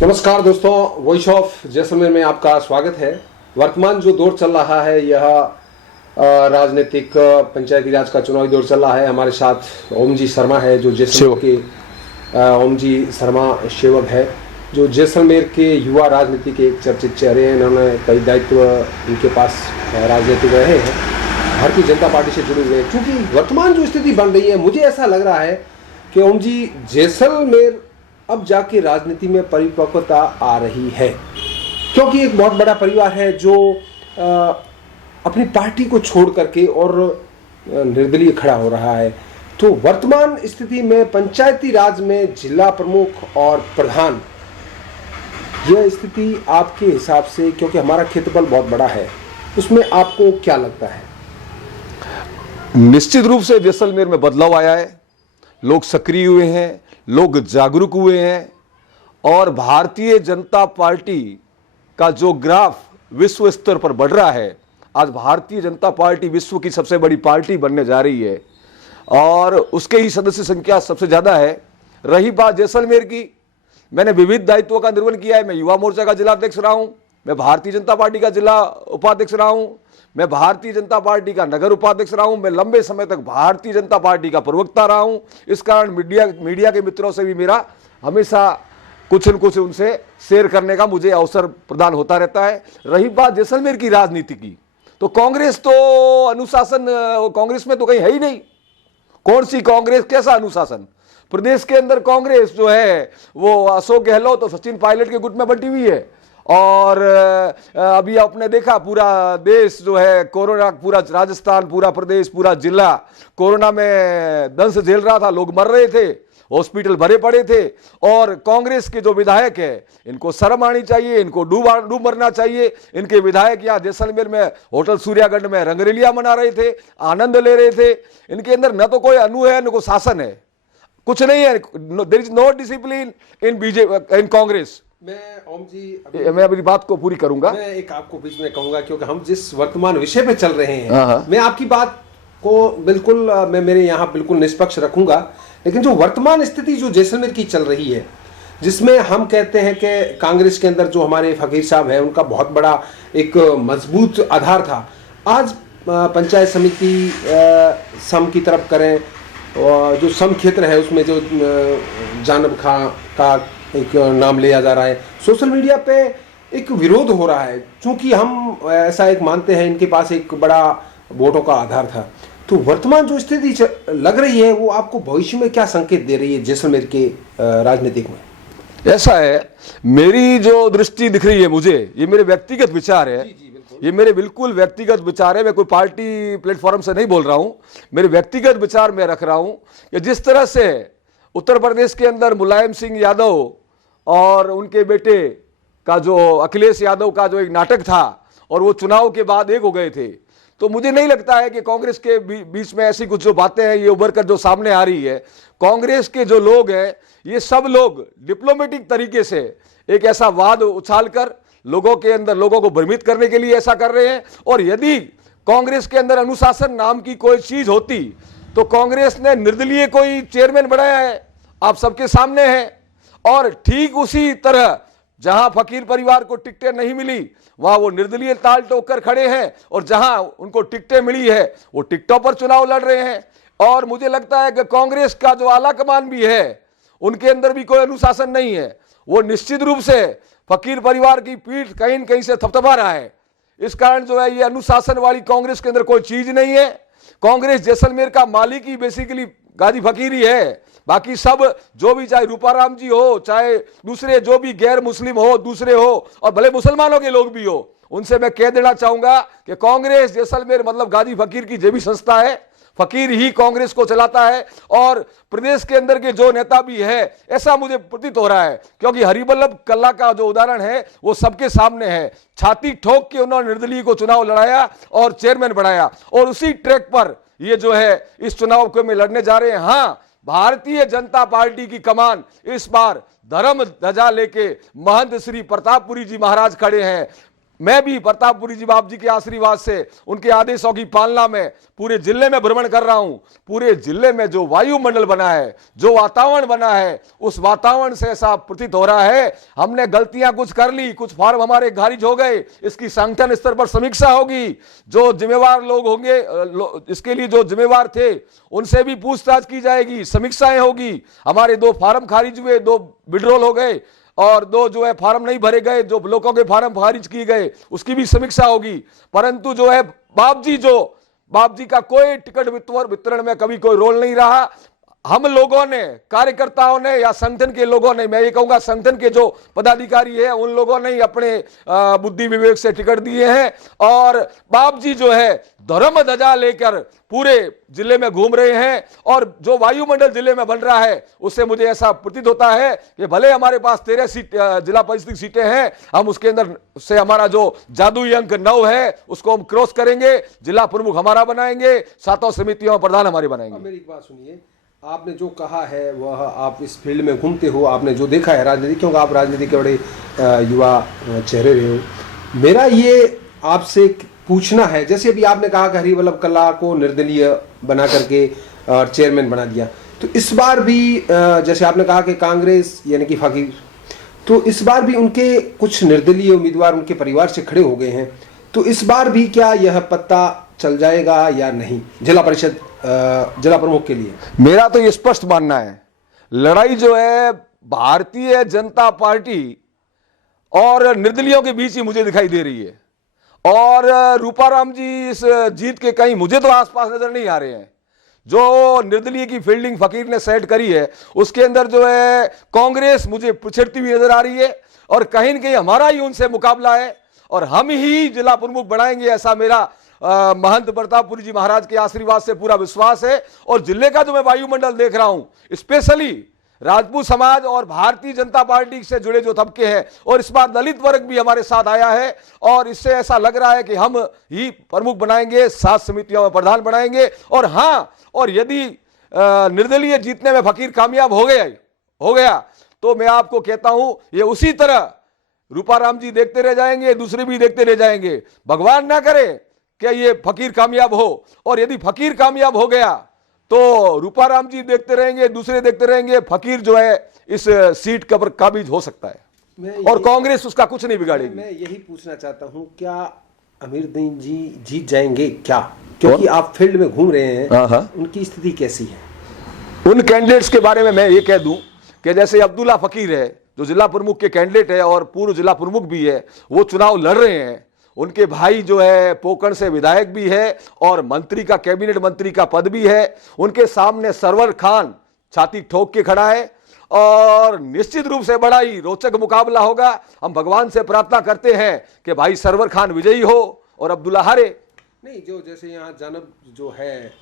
नमस्कार दोस्तों, voice of Jaisalmer में आपका स्वागत है। वर्तमान जो दौर चल रहा है यह राजनीतिक पंचायती राज का चुनावी दौर चल रहा है। हमारे साथ ओम जी शर्मा है जो जैसलमेर के ओम जी शर्मा सेवक है जो जैसलमेर के युवा राजनीति के एक चर्चित चेहरे हैं। इन्होंने कई दायित्व इनके पास राजनीतिक रहे हैं, भारतीय जनता पार्टी से जुड़े हुए हैं। क्योंकि वर्तमान जो स्थिति बन रही है, मुझे ऐसा लग रहा है कि ओम जी जैसलमेर अब जाके राजनीति में परिपक्वता आ रही है, क्योंकि एक बहुत बड़ा परिवार है जो अपनी पार्टी को छोड़ करके और निर्दलीय खड़ा हो रहा है। तो वर्तमान स्थिति में पंचायती राज में जिला प्रमुख और प्रधान, यह स्थिति आपके हिसाब से, क्योंकि हमारा क्षेत्रफल बहुत बड़ा है, उसमें आपको क्या लगता है? निश्चित रूप से जैसलमेर में बदलाव आया है। लोग सक्रिय हुए हैं, लोग जागरूक हुए हैं और भारतीय जनता पार्टी का जो ग्राफ विश्व स्तर पर बढ़ रहा है, आज भारतीय जनता पार्टी विश्व की सबसे बड़ी पार्टी बनने जा रही है और उसके ही सदस्य संख्या सबसे ज़्यादा है। रही बात जैसलमेर की, मैंने विविध दायित्वों का निर्वहन किया है। मैं युवा मोर्चा का जिला अध्यक्ष रहा हूँ, मैं भारतीय जनता पार्टी का जिला उपाध्यक्ष रहा हूँ, मैं भारतीय जनता पार्टी का नगर उपाध्यक्ष रहा हूं, मैं लंबे समय तक भारतीय जनता पार्टी का प्रवक्ता रहा हूं। इस कारण मीडिया के मित्रों से भी मेरा हमेशा कुछ न कुछ उनसे शेयर करने का मुझे अवसर प्रदान होता रहता है। रही बात जैसलमेर की राजनीति की, तो कांग्रेस तो अनुशासन, कांग्रेस में तो कहीं है ही नहीं। कौन सी कांग्रेस, कैसा अनुशासन? प्रदेश के अंदर कांग्रेस जो है वो अशोक गहलोत और सचिन पायलट के गुट में बंटी हुई है। और अभी आपने देखा पूरा देश जो है कोरोना, पूरा राजस्थान, पूरा प्रदेश, पूरा जिला कोरोना में दंश झेल रहा था, लोग मर रहे थे, हॉस्पिटल भरे पड़े थे। और कांग्रेस के जो विधायक है, इनको शर्म आनी चाहिए, इनको डूब मरना चाहिए। इनके विधायक यहाँ जैसलमेर में होटल सूर्यागंज में रंगरेलिया मना रहे थे, आनंद ले रहे थे। इनके अंदर न तो कोई अनु है न कोई शासन है, कुछ नहीं है। There is no discipline in BJP, in Congress. मैं अपनी बात को पूरी करूंगा। मैं एक आपको बीच में कहूंगा, क्योंकि हम जिस वर्तमान विषय पे चल रहे हैं, मैं आपकी बात को बिल्कुल मैं मेरे यहाँ बिल्कुल निष्पक्ष रखूंगा। लेकिन जो वर्तमान स्थिति जो जैसलमेर की चल रही है, जिसमें हम कहते हैं कि कांग्रेस के अंदर जो हमारे फकीर साहब है, उनका बहुत बड़ा एक मजबूत आधार था। आज पंचायत समिति सम की तरफ करें, और जो सम क्षेत्र है उसमें जो जानब खां का एक नाम लिया जा रहा है, सोशल मीडिया पे एक विरोध हो रहा है, क्योंकि हम ऐसा एक मानते हैं इनके पास एक बड़ा वोटों का आधार था। तो वर्तमान जो स्थिति लग रही है, वो आपको भविष्य में क्या संकेत दे रही है जैसलमेर के राजनीतिक में? ऐसा है, मेरी जो दृष्टि दिख रही है मुझे, ये मेरे व्यक्तिगत विचार है। ये मेरे बिल्कुल व्यक्तिगत विचार है, मैं कोई पार्टी प्लेटफॉर्म से नहीं बोल रहा हूं। मेरे व्यक्तिगत विचार मैं रख रहा हूं कि जिस तरह से उत्तर प्रदेश के अंदर मुलायम सिंह यादव और उनके बेटे का जो अखिलेश यादव का जो एक नाटक था और वो चुनाव के बाद एक हो गए थे, तो मुझे नहीं लगता है कि कांग्रेस के बीच में ऐसी कुछ जो बातें हैं ये उभर कर जो सामने आ रही है। कांग्रेस के जो लोग हैं, ये सब लोग डिप्लोमेटिक तरीके से एक ऐसा वाद उछालकर लोगों के अंदर, लोगों को भ्रमित करने के लिए ऐसा कर रहे हैं। और यदि कांग्रेस के अंदर अनुशासन नाम की कोई चीज होती तो कांग्रेस ने निर्दलीय कोई चेयरमैन बनाया है, आप सबके सामने है। और ठीक उसी तरह जहां फकीर परिवार को टिकटें नहीं मिली, वहां वो निर्दलीय ताल ठोक कर खड़े हैं, और जहां उनको टिकटें मिली है वो टिकटों पर चुनाव लड़ रहे हैं। और मुझे लगता है कि कांग्रेस का जो आला कमान भी है, उनके अंदर भी कोई अनुशासन नहीं है। वो निश्चित रूप से फकीर परिवार की पीठ कहीं न कहीं से थपथपा रहा है। इस कारण जो है ये अनुशासन वाली कांग्रेस के अंदर कोई चीज नहीं है। कांग्रेस जैसलमेर का मालिक ही बेसिकली गाजी फकीर ही है। बाकी सब जो भी, चाहे रूपाराम जी हो, चाहे दूसरे जो भी गैर मुस्लिम हो, दूसरे हो, और भले मुसलमानों के लोग भी हो, उनसे मैं कह देना चाहूंगा कि कांग्रेस जैसलमेर मतलब गाजी फकीर की जो भी संस्था है, फकीर ही कांग्रेस को चलाता है। और प्रदेश के अंदर के जो नेता भी है, ऐसा मुझे प्रतीत हो रहा है, क्योंकि हरिवल्लभ कल्ला का जो उदाहरण है वो सबके सामने है। छाती ठोक के उन्होंने निर्दलीय को चुनाव लड़ाया और चेयरमैन बनाया, और उसी ट्रैक पर ये जो है इस चुनाव को में लड़ने जा रहे हैं। हाँ, भारतीय जनता पार्टी की कमान इस बार धर्म ध्वजा लेके महंत श्री प्रतापपुरी जी महाराज खड़े हैं। मैं भी प्रतापपुरी जी बाप जी के आशीर्वाद से उनके आदेशों की पालना में पूरे जिले में भ्रमण कर रहा हूं। पूरे जिले में जो वायुमंडल बना है, जो वातावरण बना है, उस वातावरण से ऐसा प्रतीत हो रहा है हमने गलतियां कुछ कर ली, कुछ फॉर्म हमारे खारिज हो गए, इसकी संगठन स्तर पर समीक्षा होगी। जो जिम्मेवार लोग होंगे, इसके लिए जो जिम्मेवार थे उनसे भी पूछताछ की जाएगी, समीक्षाएं होगी। हमारे 2 फॉर्म खारिज हुए, 2 विड्रॉल हो गए और 2 जो है फॉर्म नहीं भरे गए, जो लोगों के फॉर्म खारिज किए गए, उसकी भी समीक्षा होगी। परंतु जो है बाप जी का कोई टिकट वितरण में कभी कोई रोल नहीं रहा। हम लोगों ने, कार्यकर्ताओं ने या संगठन के लोगों ने, मैं ये कहूंगा संगठन के जो पदाधिकारी है उन लोगों ने अपने बुद्धि विवेक से टिकट दिए हैं। और बाप जी जो है धर्म ध्वजा लेकर पूरे जिले में घूम रहे हैं। और जो वायुमंडल जिले में बन रहा है उससे मुझे ऐसा प्रतीत होता है कि भले हमारे पास 13 सीट जिला परिषद की सीटें हैं, हम उसके अंदर से हमारा जो जादुई अंक 9 है उसको हम क्रॉस करेंगे, जिला प्रमुख हमारा बनाएंगे, 7 समितियों में प्रधान हमारे बनाएंगे। मेरी एक बात सुनिए, आपने जो कहा है वह आप इस फील्ड में घूमते हो, आपने जो देखा है राजनीति, क्योंकि आप राजनीति के बड़े युवा चेहरे रहे हो। मेरा ये आपसे पूछना है, जैसे अभी आपने कहा कि हरिवल्लभ कल्ला को निर्दलीय बना करके चेयरमैन बना दिया, तो इस बार भी जैसे आपने कहा कि कांग्रेस यानी कि फकीर, तो इस बार भी उनके कुछ निर्दलीय उम्मीदवार उनके परिवार से खड़े हो गए हैं, तो इस बार भी क्या यह पत्ता चल जाएगा या नहीं जिला परिषद जिला प्रमुख के लिए? मेरा तो ये स्पष्ट मानना है, लड़ाई जो है भारतीय जनता पार्टी और निर्दलियों के बीच ही मुझे दिखाई दे रही है। और रूपाराम जी इस जीत के कहीं मुझे तो आसपास नजर नहीं आ रहे हैं। जो निर्दलीय की फील्डिंग फकीर ने सेट करी है उसके अंदर जो है कांग्रेस मुझे पिछड़ती हुई नजर आ रही है और कहीं न कहीं हमारा ही उनसे मुकाबला है और हम ही जिला प्रमुख बनाएंगे, ऐसा मेरा महंत प्रतापपुरी जी महाराज के आशीर्वाद से पूरा विश्वास है। और जिले का जो मैं वायुमंडल देख रहा हूं, स्पेशली राजपूत समाज और भारतीय जनता पार्टी से जुड़े जो तबके हैं, और इस बार दलित वर्ग भी हमारे साथ आया है और इससे ऐसा लग रहा है कि हम ही प्रमुख बनाएंगे, 7 समितियों में प्रधान बनाएंगे। और हाँ, और यदि निर्दलीय जीतने में फकीर कामयाब हो गया तो मैं आपको कहता हूं ये उसी तरह रूपाराम जी देखते रह जाएंगे, दूसरे भी देखते रह जाएंगे। भगवान ना करे कि ये फकीर कामयाब हो, और यदि फकीर कामयाब हो गया तो रूपाराम जी देखते रहेंगे, दूसरे देखते रहेंगे, फकीर जो है इस सीट पर काबिज हो सकता है और कांग्रेस उसका कुछ नहीं बिगाड़ेगी। मैं यही पूछना चाहता हूं, क्या अमीरुद्दीन जी जीत जाएंगे क्या? क्योंकि आप फील्ड में घूम रहे हैं, उनकी स्थिति कैसी है? उन कैंडिडेट्स के बारे में मैं ये कह दूं कि जैसे अब्दुल्ला फकीर है जो जिला प्रमुख के कैंडिडेट है और पूर्व जिला प्रमुख भी है, वो चुनाव लड़ रहे हैं। उनके भाई जो है पोकरण से विधायक भी है और मंत्री का, कैबिनेट मंत्री का पद भी है। उनके सामने सरवर खान छाती ठोक के खड़ा है और निश्चित रूप से बड़ा ही रोचक मुकाबला होगा। हम भगवान से प्रार्थना करते हैं कि भाई सरवर खान विजयी हो और अब्दुल्ला हारे। नहीं, जो जैसे यहाँ जानब जो है,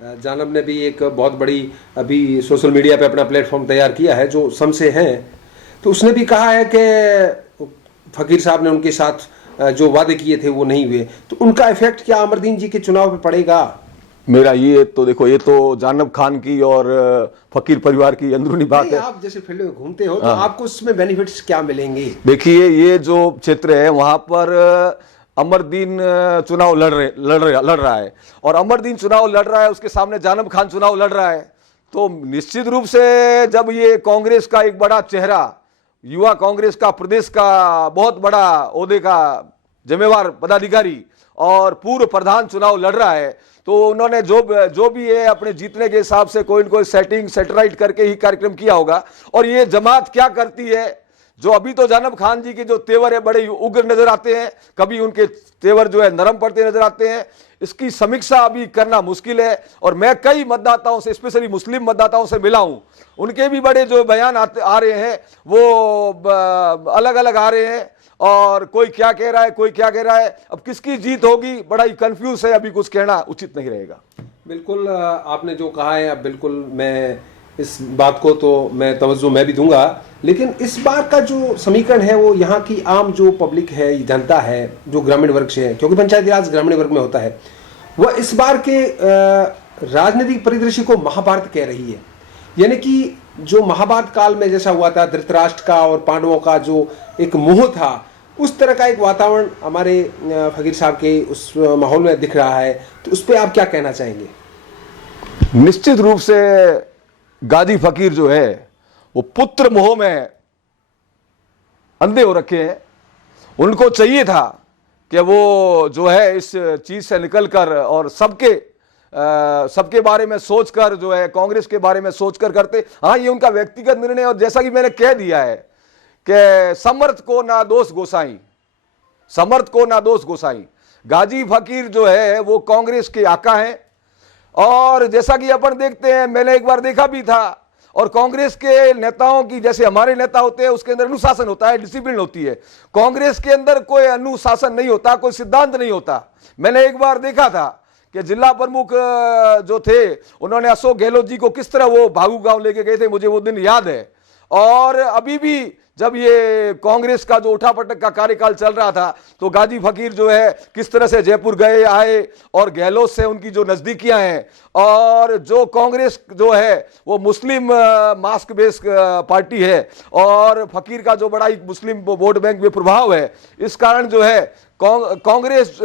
जानब ने भी एक बहुत बड़ी अभी सोशल मीडिया पे अपना प्लेटफॉर्म तैयार किया है जो समसे हैं, तो उसने भी कहा है कि फकीर साहब ने उनके साथ जो वादे किए थे वो नहीं हुए, तो उनका इफेक्ट क्या अमरदीन जी के चुनाव पे पड़ेगा? मेरा ये तो देखो, ये तो जानब खान की और फकीर परिवार की अंदरूनी बात है। आप जैसे फील्ड में घूमते हो तो आपको उसमें बेनिफिट्स क्या मिलेंगे? देखिए, ये जो क्षेत्र है वहां पर अमरदीन चुनाव लड़ रहा है और अमरदीन चुनाव लड़ रहा है, उसके सामने जानब खान चुनाव लड़ रहा है। तो निश्चित रूप से जब ये कांग्रेस का एक बड़ा चेहरा, युवा कांग्रेस का प्रदेश का बहुत बड़ा ओहदे का जिम्मेवार पदाधिकारी और पूर्व प्रधान चुनाव लड़ रहा है, तो उन्होंने जो भी है अपने जीतने के हिसाब से कोई न कोई सेटिंग सेटेलाइट करके ही कार्यक्रम किया होगा। और ये जमात क्या करती है, जो अभी तो जानब खान जी के जो तेवर है बड़े उग्र नजर आते हैं, कभी उनके तेवर जो है नरम पड़ते नजर आते हैं, इसकी समीक्षा अभी करना मुश्किल है। और मैं कई मतदाताओं से, स्पेशली मुस्लिम मतदाताओं से मिला हूं, उनके भी बड़े जो बयान आ रहे हैं वो अलग अलग आ रहे हैं और कोई क्या कह रहा है, कोई क्या कह रहा है। अब किसकी जीत होगी बड़ा ही कंफ्यूज है, अभी कुछ कहना उचित नहीं रहेगा। बिल्कुल, आपने जो कहा है, अब बिल्कुल मैं इस बात को तो मैं तवज्जो मैं भी दूंगा, लेकिन इस बार का जो समीकरण है वो यहाँ की आम जो पब्लिक है, जनता है, जो ग्रामीण वर्ग से है, क्योंकि पंचायती राज ग्रामीण वर्ग में होता है, वह इस बार के राजनीतिक परिदृश्य को महाभारत कह रही है। यानी कि जो महाभारत काल में जैसा हुआ था, धृतराष्ट्र का और पांडवों का जो एक मोह था, उस तरह का एक वातावरण हमारे फकीर साहब के उस माहौल में दिख रहा है, तो उस पर आप क्या कहना चाहेंगे? निश्चित रूप से गाजी फकीर जो है वो पुत्र मोह में अंधे हो रखे हैं। उनको चाहिए था कि वो जो है इस चीज से निकलकर और सबके बारे में सोचकर जो है कांग्रेस के बारे में सोचकर करते। हाँ, ये उनका व्यक्तिगत निर्णय, और जैसा कि मैंने कह दिया है कि समर्थ को ना दोष गोसाई, समर्थ को ना दोष गोसाई। गाजी फकीर जो है वो कांग्रेस के आका हैं, और जैसा कि अपन देखते हैं, मैंने एक बार देखा भी था, और कांग्रेस के नेताओं की जैसे हमारे नेता होते हैं उसके अंदर अनुशासन होता है, डिसिप्लिन होती है। कांग्रेस के अंदर कोई अनुशासन नहीं होता, कोई सिद्धांत नहीं होता। मैंने एक बार देखा था कि जिला प्रमुख जो थे उन्होंने अशोक गहलोत जी को किस तरह वो भागू गांव लेके गए थे, मुझे वो दिन याद है। और अभी भी जब ये कांग्रेस का जो उठापटक का कार्यकाल चल रहा था तो गाजी फकीर जो है किस तरह से जयपुर गए आए, और गहलोत से उनकी जो नजदीकियां हैं, और जो कांग्रेस जो है वो मुस्लिम मास्क बेस पार्टी है, और फकीर का जो बड़ा एक मुस्लिम वोट बैंक में प्रभाव है, इस कारण जो है कांग्रेस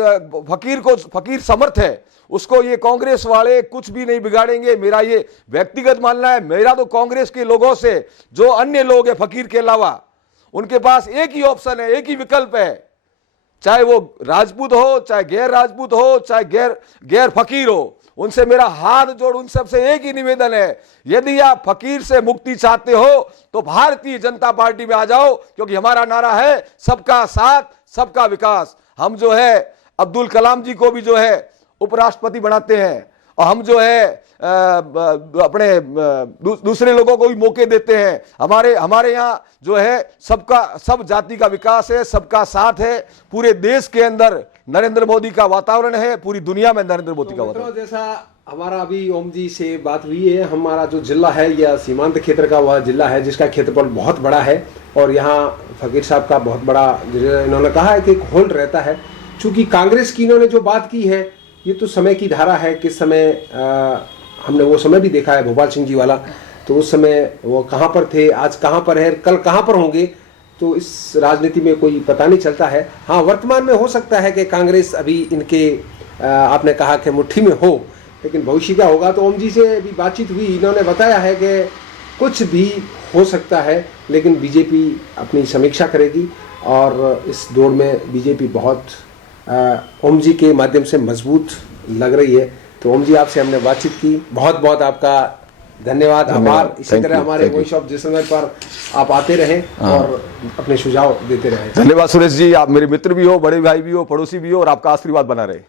फकीर समर्थ है, उसको ये कांग्रेस वाले कुछ भी नहीं बिगाड़ेंगे। मेरा ये व्यक्तिगत मानना है। मेरा तो कांग्रेस के लोगों से, जो अन्य लोग हैं फकीर के अलावा, उनके पास एक ही ऑप्शन है, एक ही विकल्प है, चाहे वो राजपूत हो, चाहे गैर राजपूत हो, चाहे गैर फकीर हो, उनसे मेरा हाथ जोड़ उन सबसे एक ही निवेदन है, यदि आप फकीर से मुक्ति चाहते हो तो भारतीय जनता पार्टी में आ जाओ, क्योंकि हमारा नारा है सबका साथ सबका विकास। हम जो है अब्दुल कलाम जी को भी जो है उपराष्ट्रपति बनाते हैं, और हम जो है अपने दूसरे लोगों को भी मौके देते हैं। हमारे यहाँ जो है सब जाति का विकास है, सबका साथ है। पूरे देश के अंदर नरेंद्र मोदी का वातावरण है, पूरी दुनिया में नरेंद्र मोदी का वातावरण। जैसा हमारा अभी ओम जी से बात हुई है, हमारा जो जिला है यह सीमांत क्षेत्र का वह जिला है जिसका क्षेत्रफल बहुत बड़ा है, और यहाँ फकीर साहब का बहुत बड़ा, इन्होंने कहा है कि एक होल्ड रहता है। चूंकि कांग्रेस की इन्होंने जो बात की है, ये तो समय की धारा है, किस समय हमने वो समय भी देखा है भोपाल सिंह जी वाला, तो उस समय वो कहाँ पर थे, आज कहाँ पर है, कल कहाँ पर होंगे, तो इस राजनीति में कोई पता नहीं चलता है। हाँ, वर्तमान में हो सकता है कि कांग्रेस अभी इनके आपने कहा कि मुट्ठी में हो, लेकिन भविष्य क्या होगा। तो ओम जी से भी बातचीत हुई, इन्होंने बताया है कि कुछ भी हो सकता है, लेकिन बीजेपी अपनी समीक्षा करेगी, और इस दौर में बीजेपी बहुत ओम जी के माध्यम से मजबूत लग रही है। तो ओम जी, आपसे हमने बातचीत की, बहुत बहुत आपका धन्यवाद, आभार। इसी तरह हमारे वॉइस ऑफ जैसलमेर पर आप आते रहें और अपने सुझाव देते रहें। धन्यवाद सुरेश जी, आप मेरे मित्र भी हो, बड़े भाई भी हो, पड़ोसी भी हो, और आपका आशीर्वाद बना रहे।